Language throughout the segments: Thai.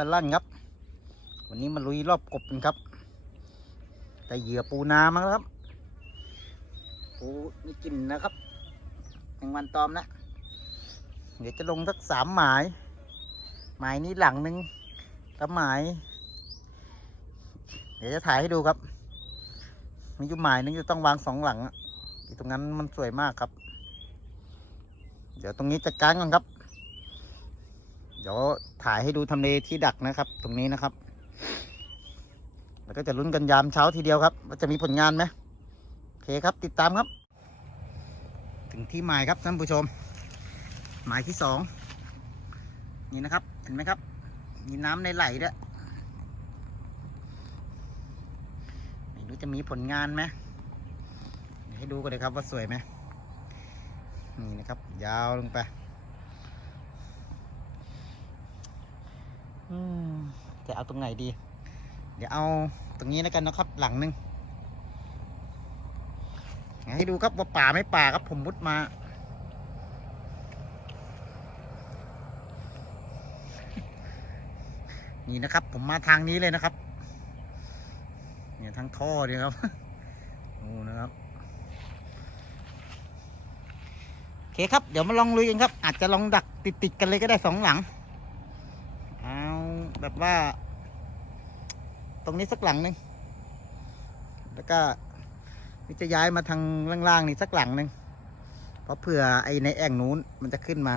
ปลาลั่นครับ วันนี้มาลุยรอบกบกันครับ แต่เหยื่อปูนามาแล้วครับปูมีกลิ่นนะครับแมงวันตอมนะ เดี๋ยวจะลงสักสามหมาย หมายนี้หลังหนึ่งแล้วหมาย เดี๋ยวจะถ่ายให้ดูครับ มีอยู่หมายหนึงจะต้องวางสองหลังอะตรงนั้นมันสวยมากครับ เดี๋ยวตรงนี้จัดการก่อนครับ เดี๋ยวถ่ายให้ดูทำเลที่ดักนะครับ ตรงนี้นะครับ แล้วก็จะลุ้นกันยามเช้าทีเดียวครับ ว่าจะมีผลงานไหมโอเคครับ ติดตามครับ ถึงที่หมายครับท่านผู้ชม หมายที่สองนี่นะครับ เห็นไหมครับ มีน้ำในไหลด้วยไม่รู้จะมีผลงานไหมให้ดูกันเลยครับว่าสวยไหมนี่นะครับ ยาวลงไปอืม จะเอาตรงไหนดี เดี๋ยวเอาตรงนี้แล้วกันนะครับ หลังหนึงให้ดูครับว่าป่าไม่ป่าครับผมมุดมา นี่นะครับ ผมมาทางนี้เลยนะครับ เนี่ยทางท่อเนี่ยครับโอ้นะครับโอเคครับ เดี๋ยวมาลองลุยกันครับ อาจจะลองดักติดๆกันเลยก็ได้สองหลัง แบบว่า ตรงนี้สักหลังหนึ่งแล้วก็จะย้ายมาทางล่างๆนี่สักหลังหนึ่งเพราะเผื่อไอ้ในแอ่งนู้นมันจะขึ้นมา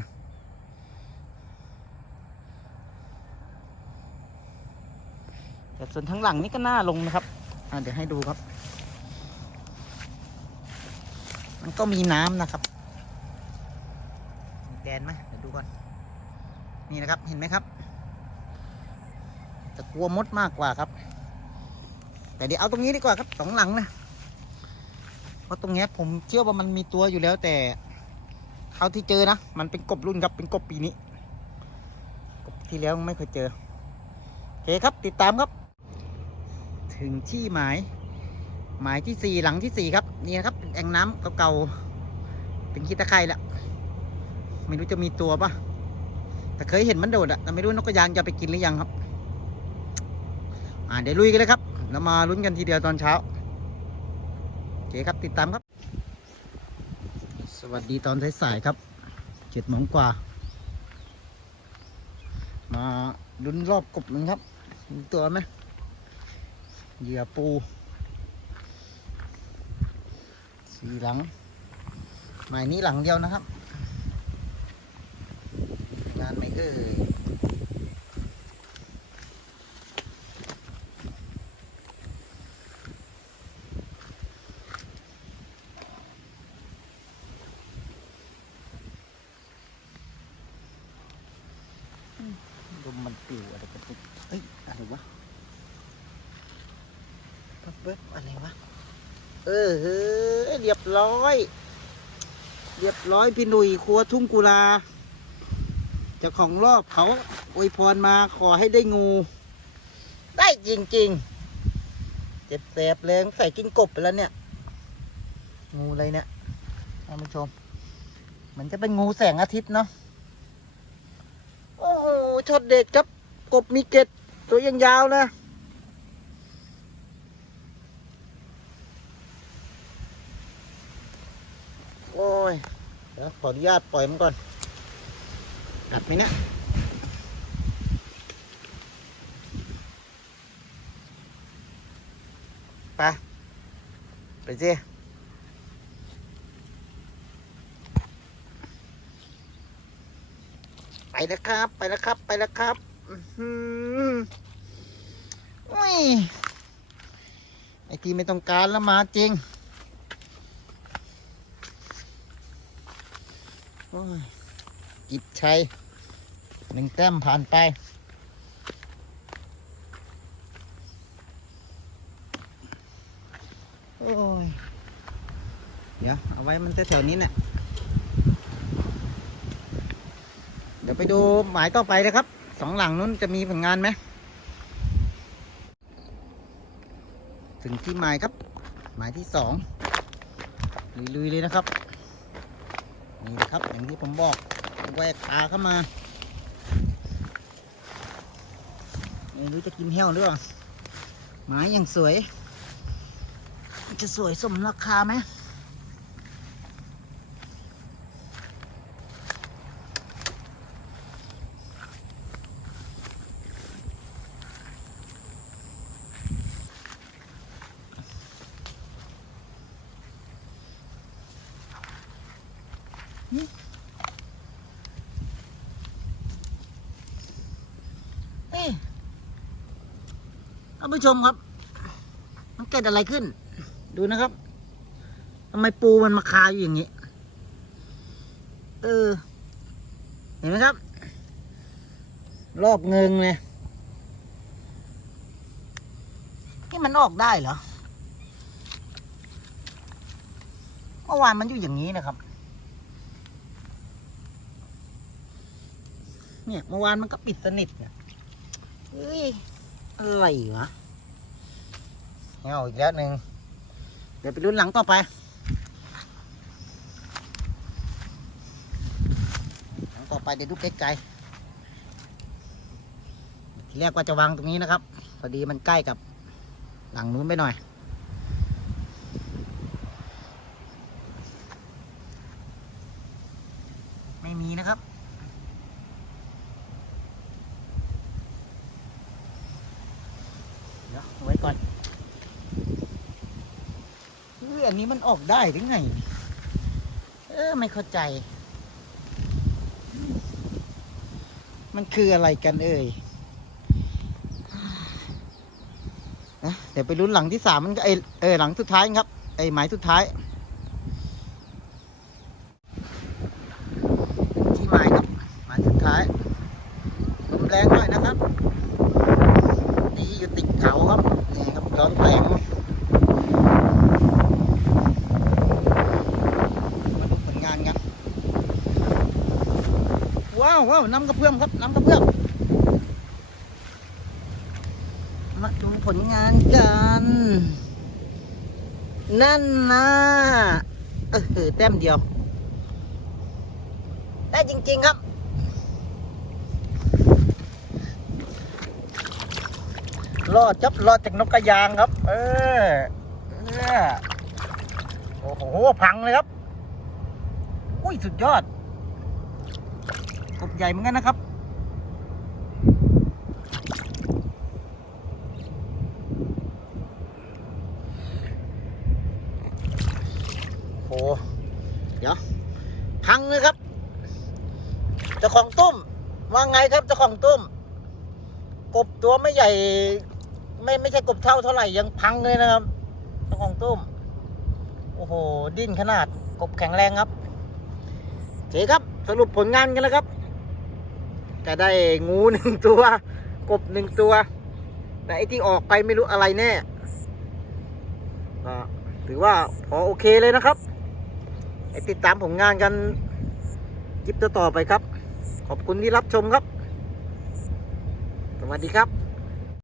แต่ส่วนทั้งหลังนี่ก็น่าลงนะครับอะเดี๋ยวให้ดูครับ มันก็มีน้ำนะครับแดนไหมเดี๋ยวดูก่อน นี่นะครับ เห็นไหมครับ จะกลัวมดมากกว่าครับ แต่เดี๋ยวเอาตรงนี้ดีกว่าครับสองหลังนะเพราะตรงนี้ผมเชื่อว่ามันมีตัวอยู่แล้วแต่เขาที่เจอนะมันเป็นกบรุ่นครับเป็นกบปีนี้ กบที่แล้วไม่เคยเจอโอเคครับติดตามครับ ถึงที่หมาย หมายที่สี่หลังที่สี่ครับนี่นครับแอ่งน้ำเก่าๆเป็นขี้ตะไคร่ละไม่รู้จะมีตัวปะแต่เคยเห็นมันโดดอะแต่ไม่รู้นกกระยางจะไปกินหรือยังครับ อ่าเดี๋ยวลุยกันเลยครับแล้วมาลุ้นกันทีเดียวตอนเช้าโอเคครับติดตามครับ สวัสดีตอนสายๆครับเจ็ดโมงกว่า มาลุ้นรอบกบหนึงครับมีตัวไหมเหยื่อปู สีหลังหมายนี้หลังเดียวนะครับ งานไม่เอ่ย มมันปิวอะไรกันปุ๊บเอ้ยอะไรวะปั๊บเบิบอะไรวะ เออเฮ้ยเรียบร้อย เรียบร้อยพี่หนุ่ยครัวทุ่งกุลาเจ้าของรอบเขาอวยพรมาขอให้ได้งู ได้จริงๆ เจ็บแสบเลยใส่กินกบไปแล้วเนี่ย งูอะไรเนี่ยท่านผู้ชม มันจะเป็นงูแสงอาทิตย์เนาะ ช็อตเด็ดครับ กบมีเกล็ดตัวยังยาวนะโอ้ยเดี๋ยวขออนุญาตปล่อยมันก่อนกัดไหมเนะไปไปสิ ไปแล้วครับ ไปแล้วครับ ไปแล้วครับอื้อหืออุ้ยไอทีไม่ต้องการแล้วมาจริงโอ้ยกิจชัยหนึ่งแต้มผ่านไปโอ้ย เดี๋ยว เอาไว้มันแถวๆนี้เนี่ย เดี๋ยวไปดูหมายต่อไปนะครับ สองหลังนู้นจะมีผลงานไหม ถึงที่หมายครับ หมายที่สองลุยๆเลยนะครับ นี่นะครับอย่างที่ผมบอกแหวกตาเข้ามาไม่รู้จะกินแห้วหรือเปล่าไม้ยังสวย จะสวยสมราคาไหม ผู้ชมครับ มันเกิดอะไรขึ้น ดูนะครับทำไมปูมันมาคาอยู่อย่างนี้ เออ เห็นไหมครับ รอบเงิงเลยนี่มันออกได้เหรอ เมื่อวานมันอยู่อย่างนี้นะครับ เนี่ยเมื่อวานมันก็ปิดสนิทเนี่ยเฮ้ยอะไรวะ เอาอีกแล้วหนึ่งเดี๋ยวไปรุ่นหลังต่อไปหลังต่อไปเดี๋ยวดูไกลๆทีแรกว่าจะวางตรงนี้นะครับพอดีมันใกล้กับหลังนู้นไปหน่อยไม่มีนะครับ เดี๋ยวเอาไว้ก่อน เฮ้ยอั นี้มันออกได้หรือไง เออ ไม่เข้าใจ มันคืออะไรกันเอ่ยนะเดี๋ยวไปลุ้นหลังที่สามมันก็ไอเออหลังสุดท้ายครับ ไอ้หมายสุดท้าย ที่หมายครับหมายสุดท้ายลมแรงหน่อยนะครับ นี่อยู่ติดเขาครับ นี่ครับย้อนแสง มาดูผลงานกัน ว้าวว้าวน้ำกระเพื่อมครับน้ำกระเพื่อมมาดูผลงานกัน นั่นนะเออแต้มเดียว ได้จริง ๆ ครับรอดจับรอดจากนกกระยางครับ เออเนี่ยโอ้โห พังเลยครับ อุ้ย สุดยอด ใหญ่เหมือนกันนะครับ โอ้โหเดี๋ยว พังเลยครับเจ้าของตุ้มว่าไงครับเจ้าของตุ้ม กบตัวไม่ใหญ่ ไม่ไม่ใช่กบเท่าเท่าไหร่ยังพังเลยนะครับเจ้าของตุ้ม โอ้โห ดิ้นขนาดกบแข็งแรงครับโอเคครับ สรุปผลงานกันแล้วครับ จะได้งูหนึ่งตัว กบหนึ่งตัว แต่ไอที่ออกไปไม่รู้อะไรแน่ก็ถือว่าพอโอเคเลยนะครับไอติดตามผลงานกันคลิปต่อไปครับ ขอบคุณที่รับชมครับ สวัสดีครับ